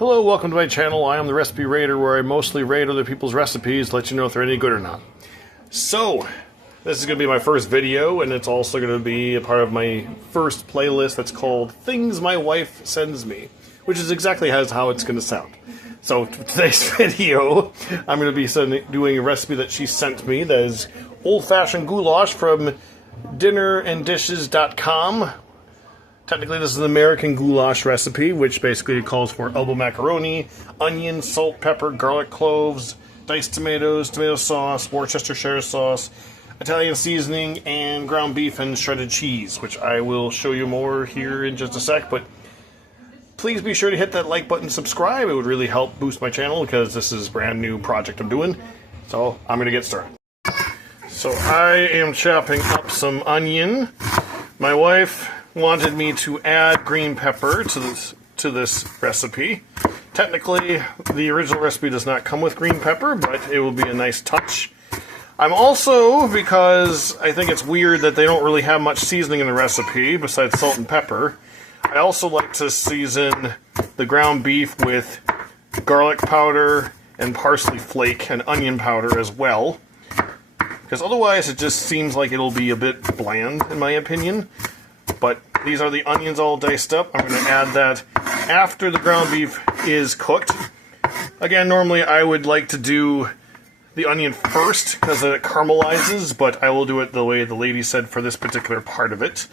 Hello, welcome to my channel. I am the Recipe Raider, where I mostly raid other people's recipes, let you know if they're any good or not. So, this is going to be my first video, and it's also going to be a part of my first playlist that's called Things My Wife Sends Me, which is exactly how it's going to sound. So, today's video, I'm going to be doing a recipe that she sent me that is old-fashioned goulash from dinneranddishes.com. Technically, this is an American goulash recipe, which basically calls for elbow macaroni, onion, salt, pepper, garlic cloves, diced tomatoes, tomato sauce, Worcestershire sauce, Italian seasoning, and ground beef and shredded cheese, which I will show you more here in just a sec. But please be sure to hit that like button, subscribe. It would really help boost my channel because this is a brand new project I'm doing. So I'm going to get started. So I am chopping up some onion. My wife wanted me to add green pepper to this recipe. Technically, the original recipe does not come with green pepper, but it will be a nice touch. I'm also, because I think it's weird that they don't really have much seasoning in the recipe besides salt and pepper, I also like to season the ground beef with garlic powder and parsley flake and onion powder as well, because otherwise it just seems like it'll be a bit bland in my opinion. But these are the onions all diced up. I'm going to add that after the ground beef is cooked. Again, normally I would like to do the onion first because it caramelizes, but I will do it the way the lady said for this particular part of it.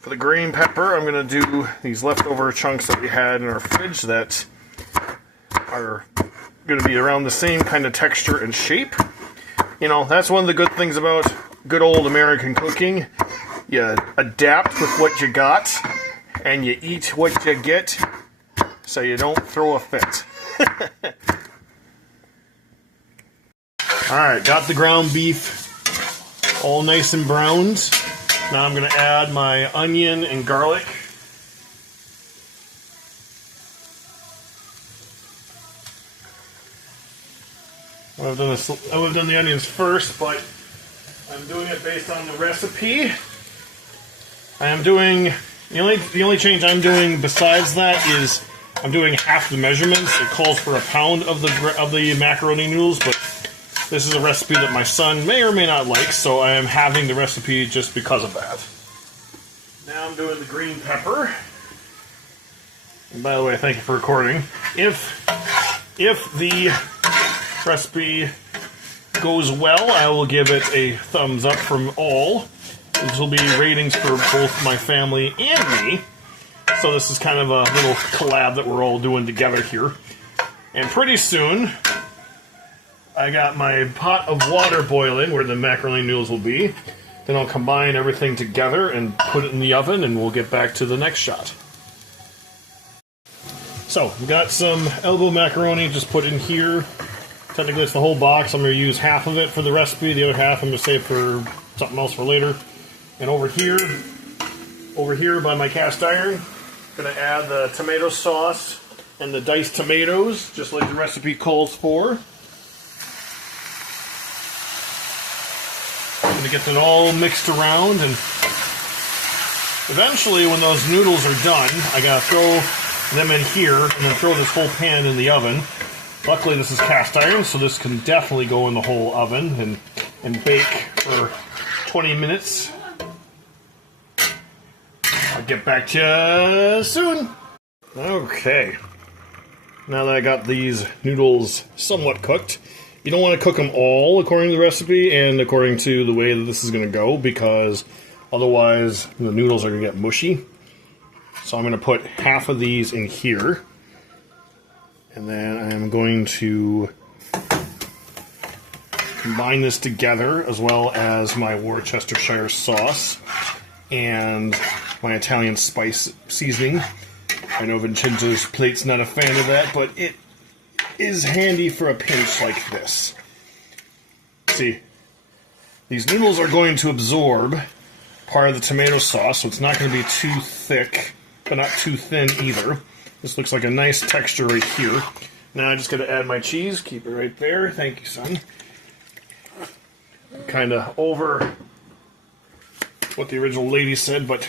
For the green pepper, I'm going to do these leftover chunks that we had in our fridge that are going to be around the same kind of texture and shape. You know, that's one of the good things about good old American cooking. You adapt with what you got, and you eat what you get, so you don't throw a fit. Alright, got the ground beef all nice and browned. Now I'm going to add my onion and garlic. I would have done the onions first, but I'm doing it based on the recipe. I am doing, the only change I'm doing besides that is I'm doing half the measurements. It calls for a pound of the macaroni noodles, but this is a recipe that my son may or may not like, so I am having the recipe just because of that. Now I'm doing the green pepper. And by the way, thank you for recording. If the recipe goes well, I will give it a thumbs up from all. This will be ratings for both my family and me. So this is kind of a little collab that we're all doing together here. And pretty soon, I got my pot of water boiling where the macaroni noodles will be. Then I'll combine everything together and put it in the oven, and we'll get back to the next shot. So, we got some elbow macaroni just put in here. Technically it's the whole box. I'm going to use half of it for the recipe. The other half I'm going to save for something else for later. And over here by my cast iron, I'm going to add the tomato sauce and the diced tomatoes, just like the recipe calls for. I'm going to get that all mixed around, and eventually when those noodles are done, I got to throw them in here and then throw this whole pan in the oven. Luckily this is cast iron, so this can definitely go in the whole oven and bake for 20 minutes. I'll get back to you soon. Okay. Now that I got these noodles somewhat cooked, you don't want to cook them all according to the recipe and according to the way that this is going to go, because otherwise the noodles are going to get mushy. So I'm going to put half of these in here. And then I'm going to combine this together, as well as my Worcestershire sauce and my Italian spice seasoning. I know Vincenzo's plate's not a fan of that, but it is handy for a pinch like this. See, these noodles are going to absorb part of the tomato sauce, so it's not going to be too thick, but not too thin either. This looks like a nice texture right here. Now I just got to add my cheese. Keep it right there. Thank you, son. Kind of over what the original lady said, but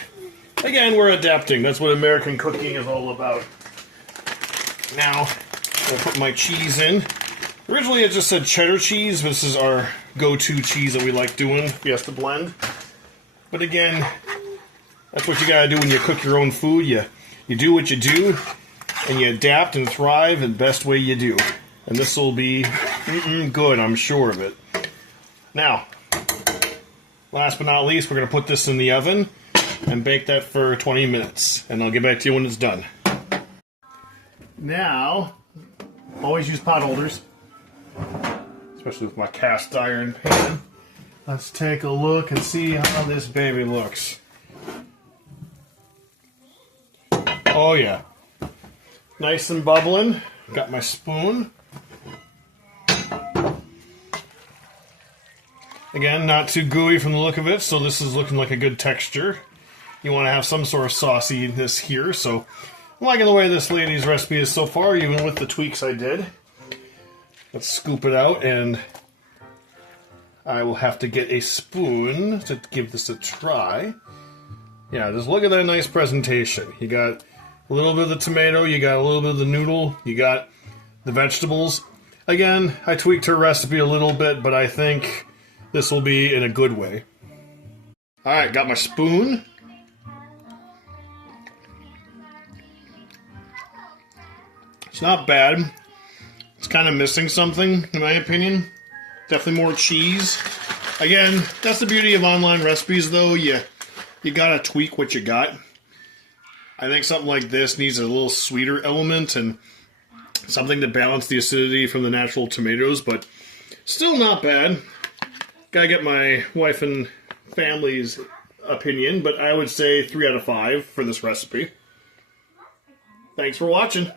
again, we're adapting. That's what American cooking is all about. Now, I'll put my cheese in. Originally, it just said cheddar cheese. This is our go-to cheese that we like doing, Fiesta blend. But again, that's what you gotta do when you cook your own food. You do what you do, and you adapt and thrive the best way you do. And this will be good, I'm sure of it. Now, last but not least, we're gonna put this in the oven and bake that for 20 minutes. And I'll get back to you when it's done. Now, always use pot holders, especially with my cast iron pan. Let's take a look and see how this baby looks. Oh yeah, nice and bubbling. Got my spoon. Again, not too gooey from the look of it, so this is looking like a good texture. You want to have some sort of sauciness here, so I'm liking the way this lady's recipe is so far, even with the tweaks I did. Let's scoop it out, and I will have to get a spoon to give this a try. Yeah, just look at that nice presentation. You got a little bit of the tomato, you got a little bit of the noodle, you got the vegetables. Again, I tweaked her recipe a little bit, but I think this will be in a good way. Alright, got my spoon. It's not bad. It's kind of missing something, in my opinion. Definitely more cheese. Again, that's the beauty of online recipes, though. You gotta tweak what you got. I think something like this needs a little sweeter element and something to balance the acidity from the natural tomatoes, but still not bad. Gotta get my wife and family's opinion, but I would say 3 out of 5 for this recipe. Thanks for watching.